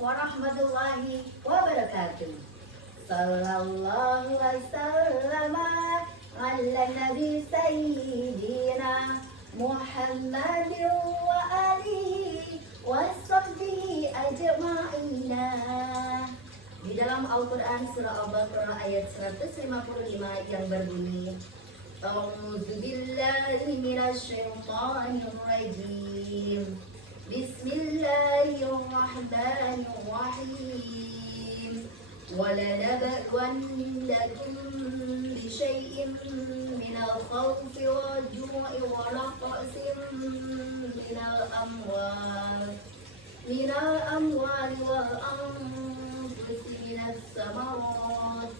warahmatullahi wabarakatuh. Sallallahu alaihi wasallam ala nabi sayyidina Muhammadin wa alihi wa sahbihi ajma'ina. Di dalam Al-Quran surah Al-Baqarah ayat 155 yang berbunyi, A'udzu billahi minasy syaithanir rajim. Bismillahirrahmanirrahim. وَلَنَبْلُوَنَّكُمْ بِشَيْءٍ مِّنَ الْخَوْفِ وَالْجُوعِ وَنَقْصٍ مِّنَ الْأَمْوَالِ وَالْأَنفُسِ مِنَ الثَّمَرَاتِ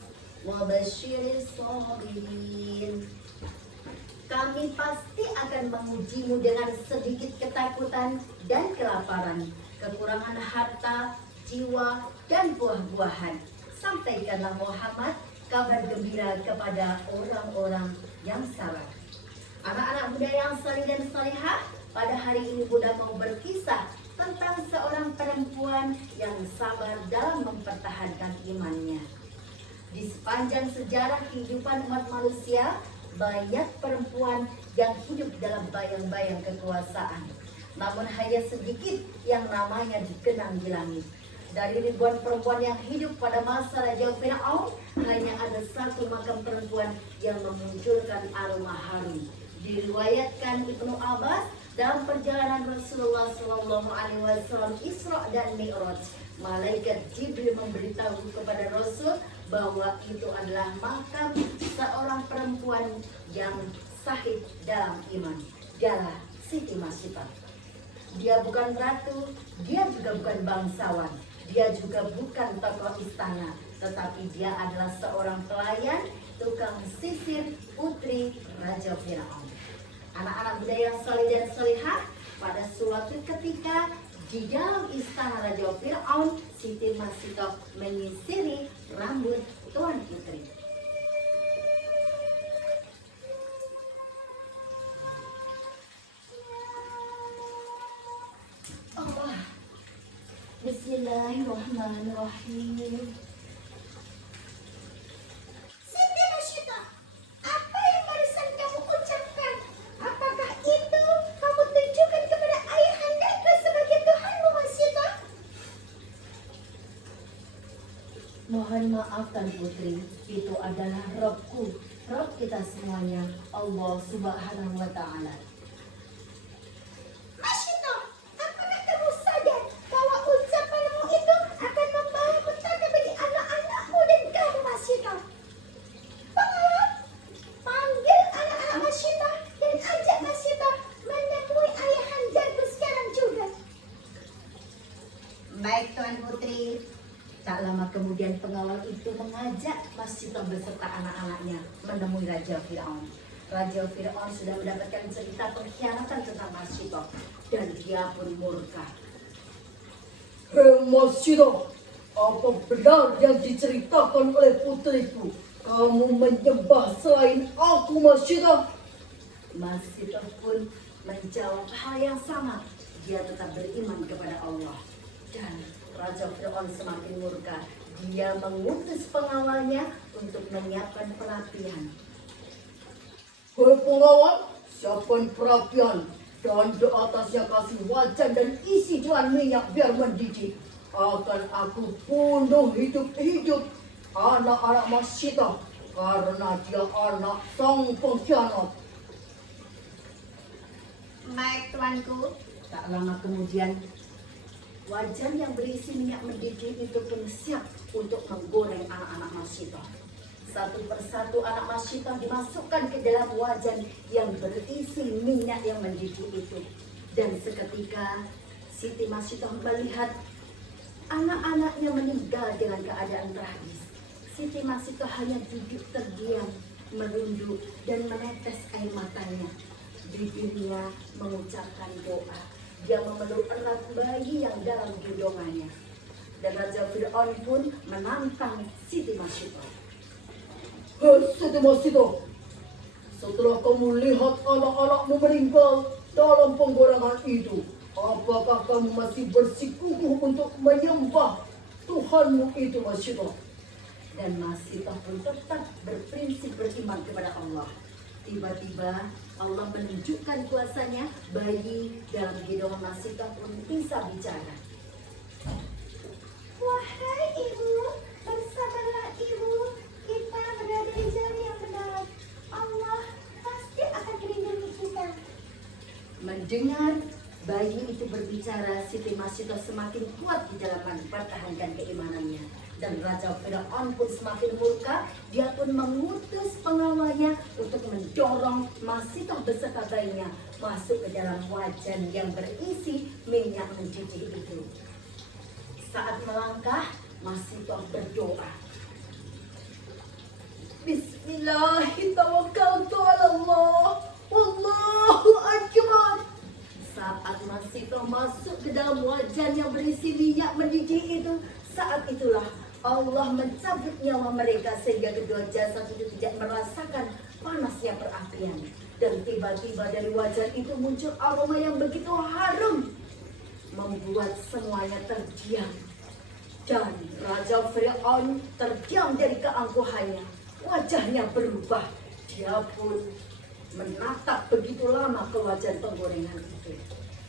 وَبَشِّرِ الصَّابِرِينَ. Kami pasti akan mengujimu dengan sedikit ketakutan dan kelaparan, kekurangan harta, jiwa, dan buah-buahan. Sampaikanlah Muhammad kabar gembira kepada orang-orang yang sabar. Anak-anak Bunda yang salih dan salihah, pada hari ini Bunda mau berkisah tentang seorang perempuan yang sabar dalam mempertahankan imannya. Di sepanjang sejarah kehidupan umat manusia, banyak perempuan yang hidup dalam bayang-bayang kekuasaan. Namun hanya sedikit yang namanya dikenang di langit. Dari ribuan perempuan yang hidup pada masa Raja Fir'aun, hanya ada satu makam perempuan yang memunculkan aroma harum. Diriwayatkan Ibnu Abbas, dalam perjalanan Rasulullah SAW Isra dan Mi'raj, malaikat Jibril memberitahu kepada Rasul bahwa itu adalah makam seorang perempuan yang sahih dalam iman. Dialah Siti Masyidah. Dia bukan ratu, dia juga bukan bangsawan, dia juga bukan tokoh istana, tetapi dia adalah seorang pelayan, tukang sisir, putri Raja Fir'aun. Anak-anak Bunda yang salih dan salihah, pada suatu ketika di dalam istana Raja Fir'aun, Siti Masyidah menyisiri rambut Tuan Putri. Allah. Bismillahirrahmanirrahim. Siti Masyidah, apa yang barusan kamu ucapkan? Apakah itu kamu tunjukkan kepada ayahandaku sebagai Tuhanmu, Masyidah? Mohon maafkan Putri, itu adalah Robku, Rob kita semuanya, Allah Subhanahu wa Ta'ala. Masyidah, apakah kamu sadar bahwa ucapanmu itu akan membawa petaka bagi anak-anakmu dan kamu, Masyidah? Pengawal, panggil anak-anak Masyidah dan ajak Masyidah menemui ayahandaku sekarang juga. Baik Tuan Putri. Tak lama kemudian pengawal itu mengajak Masyidah beserta anak-anaknya menemui Raja Fir'aun. Raja Fir'aun sudah mendapatkan cerita pengkhianatan tentang Masyidah dan dia pun murka. Hei Masyidah, apa benar yang diceritakan oleh putriku? Kamu menyembah selain aku, Masyidah? Masyidah pun menjawab hal yang sama. Dia tetap beriman kepada Allah. Dan Raja Fir'aun semakin murka. Dia mengutus pengawalnya untuk menyiapkan perapian. Hei pengawal, siapkan perapian dan di atasnya kasih wajan dan isi cuan minyak biar mendidih. Akan aku bunuh hidup-hidup anak-anak Masyidah karena dia anak sang pengkhianat. Baik tuanku. Tak lama kemudian wajan yang berisi minyak mendidih itu pun siap untuk menggoreng anak-anak Masyidah. Satu persatu anak Masyidah dimasukkan ke dalam wajan yang berisi minyak yang mendidih itu. Dan seketika Siti Masyidah melihat anak-anaknya meninggal dengan keadaan tragis. Siti Masyidah hanya duduk terdiam, merunduk dan menetes air matanya. Bibirnya mengucapkan doa. Dia memeluk erat bayi yang dalam gendongannya. Dan Raja Fir'aun pun menantang Siti Masyidah. Hei Siti Masyidah, setelah kamu lihat anak-anakmu meninggal dalam penggorengan itu, Apakah kamu masih bersikukuh untuk menyembah Tuhanmu itu, Masyidah? Dan Masyidah pun tetap berprinsip beriman kepada Allah. Tiba-tiba Allah menunjukkan kuasanya, bayi dalam gendongan Masyidah pun bisa bicara. Wahai ibu, bersabarlah ibu. Kita berada di jalan yang benar. Allah pasti akan melindungi kita. Mendengar bayi itu berbicara, Siti Masyidah semakin kuat di dalam mempertahankan keimanannya. Dan Raja Fir'aun pun semakin murka. Dia pun mengutus pengawalnya untuk mendorong Masyidah beserta bayinya masuk ke dalam wajan yang berisi minyak mendidih itu. Saat melangkah, Masyidah berdoa. Bismillahirrahmanirrahim. Wallahu akbar. Saat Masyidah masuk ke dalam wajan yang berisi minyak mendidih itu, saat itulah Allah mencabut nyawa mereka sehingga kedua jasad itu tidak merasakan panasnya perapian. Dan tiba-tiba dari wajan itu muncul aroma yang begitu harum, membuat semuanya terdiam. Dan Raja Fir'aun terdiam dari keangkuhannya. Wajahnya berubah. Dia pun menatap begitu lama ke wajan penggorengan itu.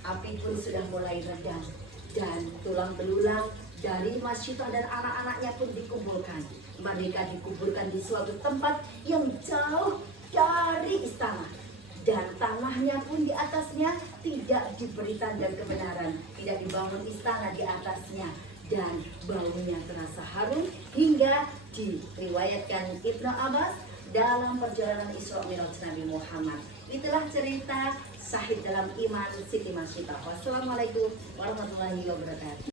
Api pun sudah mulai redam. Dan tulang belulang dari Masyidah dan anak-anaknya pun dikumpulkan. Mereka dikuburkan di suatu tempat yang jauh dari istana. Dan tanahnya pun di atasnya tidak diberi tanda kebenaran. Tidak dibangun istana di atasnya. Dan baunya terasa harum hingga diriwayatkan Ibnu Abbas dalam perjalanan Isra Mi'raj Nabi Muhammad. Itulah cerita Syahid dalam Iman Siti Masyidah. Wassalamualaikum warahmatullahi wabarakatuh.